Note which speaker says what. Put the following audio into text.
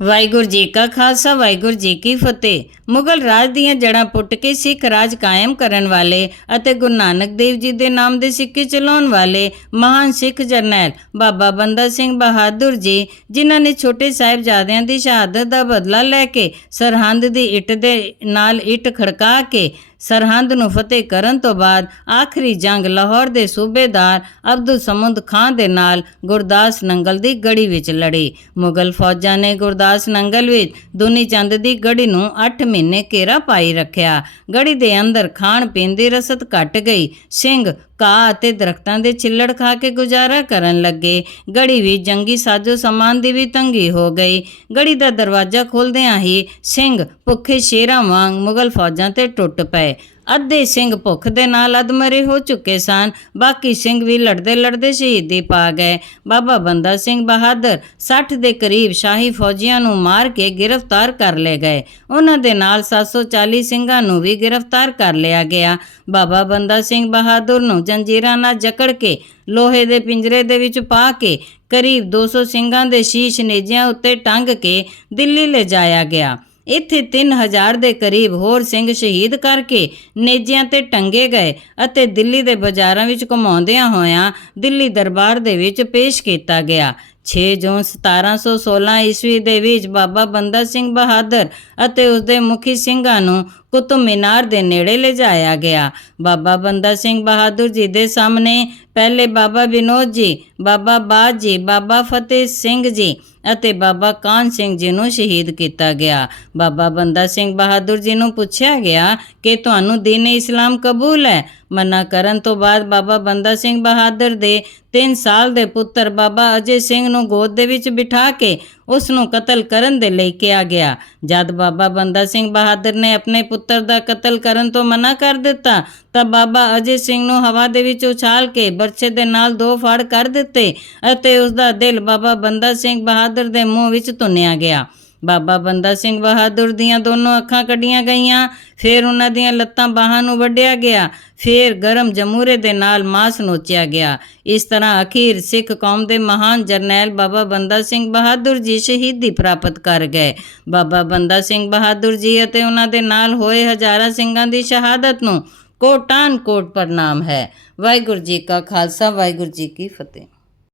Speaker 1: ਵਾਹਿਗੁਰੂ ਜੀ ਕਾ ਖਾਲਸਾ, ਵਾਹਿਗੁਰੂ ਜੀ ਕੀ ਫਤਿਹ। ਮੁਗਲ ਰਾਜ ਦੀਆਂ ਜੜ੍ਹਾਂ ਪੁੱਟ ਕੇ ਸਿੱਖ ਰਾਜ ਕਾਇਮ ਕਰਨ ਵਾਲੇ ਅਤੇ ਗੁਰੂ ਨਾਨਕ ਦੇਵ ਜੀ ਦੇ ਨਾਮ ਦੇ ਸਿੱਕੇ ਚਲਾਉਣ ਵਾਲੇ ਮਹਾਨ ਸਿੱਖ ਜਰਨੈਲ ਬਾਬਾ ਬੰਦਾ ਸਿੰਘ ਬਹਾਦਰ ਜੀ, ਜਿਨ੍ਹਾਂ ਨੇ ਛੋਟੇ ਸਾਹਿਬਜ਼ਾਦਿਆਂ ਦੀ ਸ਼ਹਾਦਤ ਦਾ ਬਦਲਾ ਲੈ ਕੇ ਸਰਹੰਦ ਦੀ ਇੱਟ ਦੇ ਨਾਲ ਇੱਟ ਖੜਕਾ ਕੇ ਸਰਹੰਦ ਨੂੰ ਫਤਿਹ ਕਰਨ ਤੋਂ ਬਾਅਦ ਆਖਰੀ ਜੰਗ ਲਾਹੌਰ ਦੇ ਸੂਬੇਦਾਰ ਅਬਦੁਲ ਸਮੁੰਦ ਖਾਨ ਦੇ ਨਾਲ ਗੁਰਦਾਸ ਨੰਗਲ ਦੀ ਗੜੀ ਵਿੱਚ ਲੜੀ। ਮੁਗਲ ਫੌਜਾਂ ਨੇ ਗੁਰਦਾਸ ਨੰਗਲ ਵਿੱਚ ਦੁਨੀ ਚੰਦ ਦੀ ਗੜੀ ਨੂੰ 8 ਮਹੀਨੇ ਘੇਰਾ ਪਾਈ ਰੱਖਿਆ। ਗੜੀ ਦੇ ਅੰਦਰ ਖਾਣ ਪੀਣ ਦੀ ਰਸਦ ਘਟ ਗਈ। ਸਿੰਘ ਘਾਹ ਅਤੇ ਦਰਖਤਾਂ ਦੇ ਛਿੱਲੜ ਖਾ ਕੇ ਗੁਜ਼ਾਰਾ ਕਰਨ ਲੱਗੇ। ਗੜੀ ਵਿੱਚ ਜੰਗੀ ਸਾਜੋ ਸਮਾਨ ਦੀ ਵੀ ਤੰਗੀ ਹੋ ਗਈ। ਗੜੀ ਦਾ ਦਰਵਾਜ਼ਾ ਖੋਲਦਿਆਂ ਹੀ ਸਿੰਘ ਭੁੱਖੇ ਸ਼ੇਰਾਂ ਵਾਂਗ ਮੁਗਲ ਫੌਜਾਂ ਤੇ ਟੁੱਟ ਪਏ। ਅੱਧੇ ਸਿੰਘ ਭੁੱਖ ਦੇ ਨਾਲ ਅਧਮਰੇ ਹੋ ਚੁੱਕੇ ਸਨ। ਬਾਕੀ ਸਿੰਘ ਵੀ ਲੜਦੇ ਲੜਦੇ ਸ਼ਹੀਦੀ ਪਾ ਗਏ। ਬਾਬਾ ਬੰਦਾ ਸਿੰਘ ਬਹਾਦਰ 60 ਦੇ ਕਰੀਬ ਸ਼ਾਹੀ ਫੌਜੀਆਂ ਨੂੰ ਮਾਰ ਕੇ ਗ੍ਰਿਫਤਾਰ ਕਰ ਲਏ ਗਏ। ਉਹਨਾਂ ਦੇ ਨਾਲ 740 ਸਿੰਘਾਂ ਨੂੰ ਵੀ ਗ੍ਰਿਫਤਾਰ ਕਰ ਲਿਆ ਗਿਆ। ਬਾਬਾ ਬੰਦਾ ਸਿੰਘ ਬਹਾਦਰ ਨੂੰ ਜੰਜੀਰਾਂ ਨਾਲ ਜਕੜ ਕੇ ਲੋਹੇ ਦੇ ਪਿੰਜਰੇ ਦੇ ਵਿੱਚ ਪਾ ਕੇ ਕਰੀਬ 200 ਸਿੰਘਾਂ ਦੇ ਸ਼ੀਸ਼ ਨੇਜਿਆਂ ਉੱਤੇ ਟੰਗ ਕੇ ਦਿੱਲੀ ਲਿਜਾਇਆ ਗਿਆ। ਇੱਥੇ 3000 ਦੇ ਕਰੀਬ ਹੋਰ ਸਿੰਘ ਸ਼ਹੀਦ ਕਰਕੇ ਨੇਜਿਆਂ ਤੇ ਟੰਗੇ ਗਏ ਅਤੇ ਦਿੱਲੀ ਦੇ ਬਾਜ਼ਾਰਾਂ ਵਿੱਚ ਘੁਮਾਉਂਦਿਆਂ ਹੋਇਆਂ ਦਿੱਲੀ ਦਰਬਾਰ ਦੇ ਵਿੱਚ ਪੇਸ਼ ਕੀਤਾ ਗਿਆ। 6 ਜੂਨ 1716 ਈਸਵੀ ਦੇ ਵਿੱਚ ਬਾਬਾ ਬੰਦਾ ਸਿੰਘ ਬਹਾਦਰ ਅਤੇ ਉਸ ਦੇ ਮੁਖੀ ਸਿੰਘਾਂ ਨੂੰ ਕੁਤਬ ਮੀਨਾਰ ਦੇ ਨੇੜੇ ਲਿਜਾਇਆ ਗਿਆ। ਬਾਬਾ ਬੰਦਾ ਸਿੰਘ ਬਹਾਦਰ ਜੀ ਦੇ ਸਾਹਮਣੇ ਪਹਿਲੇ ਬਾਬਾ ਵਿਨੋਦ ਜੀ, ਬਾਬਾ ਬਾਜ ਜੀ, ਬਾਬਾ ਫਤਿਹ ਸਿੰਘ ਜੀ ਅਤੇ ਬਾਬਾ ਕਾਨ ਸਿੰਘ ਜੀ ਨੂੰ ਸ਼ਹੀਦ ਕੀਤਾ ਗਿਆ। ਬਾਬਾ ਬੰਦਾ ਸਿੰਘ ਬਹਾਦਰ ਜੀ ਨੂੰ ਪੁੱਛਿਆ ਗਿਆ ਕਿ ਤੁਹਾਨੂੰ ਦੀਨ ਇਸਲਾਮ ਕਬੂਲ ਹੈ? ਮਨਾ ਕਰਨ ਤੋਂ ਬਾਅਦ ਬਾਬਾ ਬੰਦਾ ਸਿੰਘ ਬਹਾਦਰ ਦੇ 3 ਸਾਲ ਦੇ ਪੁੱਤਰ ਬਾਬਾ ਅਜੇ ਸਿੰਘ ਨੂੰ ਗੋਦ ਦੇ ਵਿੱਚ ਬਿਠਾ ਕੇ ਉਸ ਨੂੰ ਕਤਲ ਕਰਨ ਦੇ ਲਈ ਕਿਹਾ ਗਿਆ। ਜਦ ਬਾਬਾ ਬੰਦਾ ਸਿੰਘ ਬਹਾਦਰ ਨੇ ਆਪਣੇ ਪੁੱਤਰ ਦਾ ਕਤਲ ਕਰਨ ਤੋਂ ਮਨਾ ਕਰ ਦਿੱਤਾ, ਤਾਂ ਬਾਬਾ ਅਜੇ ਸਿੰਘ ਨੂੰ ਹਵਾ ਦੇ ਵਿੱਚ ਉਛਾਲ ਕੇ ਬਰਛੇ ਦੇ ਨਾਲ ਦੋ ਫੜ ਕਰ ਦਿੱਤੇ ਅਤੇ ਉਸ ਦਾ ਦਿਲ ਬਾਬਾ ਬੰਦਾ ਸਿੰਘ ਬਹਾਦਰ ਦੇ ਮੂੰਹ ਵਿੱਚ ਤੁੰਨਿਆ ਗਿਆ। ਬਾਬਾ ਬੰਦਾ ਸਿੰਘ ਬਹਾਦਰ ਦੀਆਂ ਦੋਨੋਂ ਅੱਖਾਂ ਕੱਢੀਆਂ ਗਈਆਂ, ਫਿਰ ਉਹਨਾਂ ਦੀਆਂ ਲੱਤਾਂ ਬਾਹਾਂ ਨੂੰ ਵੱਢਿਆ ਗਿਆ, ਫਿਰ ਗਰਮ ਜਮੂਰੇ ਦੇ ਨਾਲ ਮਾਸ ਨੋਚਿਆ ਗਿਆ। ਇਸ ਤਰ੍ਹਾਂ ਅਖੀਰ ਸਿੱਖ ਕੌਮ ਦੇ ਮਹਾਨ ਜਰਨੈਲ ਬਾਬਾ ਬੰਦਾ ਸਿੰਘ ਬਹਾਦਰ ਜੀ ਸ਼ਹੀਦੀ ਪ੍ਰਾਪਤ ਕਰ ਗਏ। ਬਾਬਾ ਬੰਦਾ ਸਿੰਘ ਬਹਾਦਰ ਜੀ ਅਤੇ ਉਹਨਾਂ ਦੇ ਨਾਲ ਹੋਏ ਹਜ਼ਾਰਾਂ ਸਿੰਘਾਂ ਦੀ ਸ਼ਹਾਦਤ ਨੂੰ ਕੋਟਾਨ ਕੋਟ ਪ੍ਰਣਾਮ ਹੈ। ਵਾਹਿਗੁਰੂ ਜੀ ਕਾ ਖਾਲਸਾ, ਵਾਹਿਗੁਰੂ ਜੀ ਕੀ ਫਤਿਹ।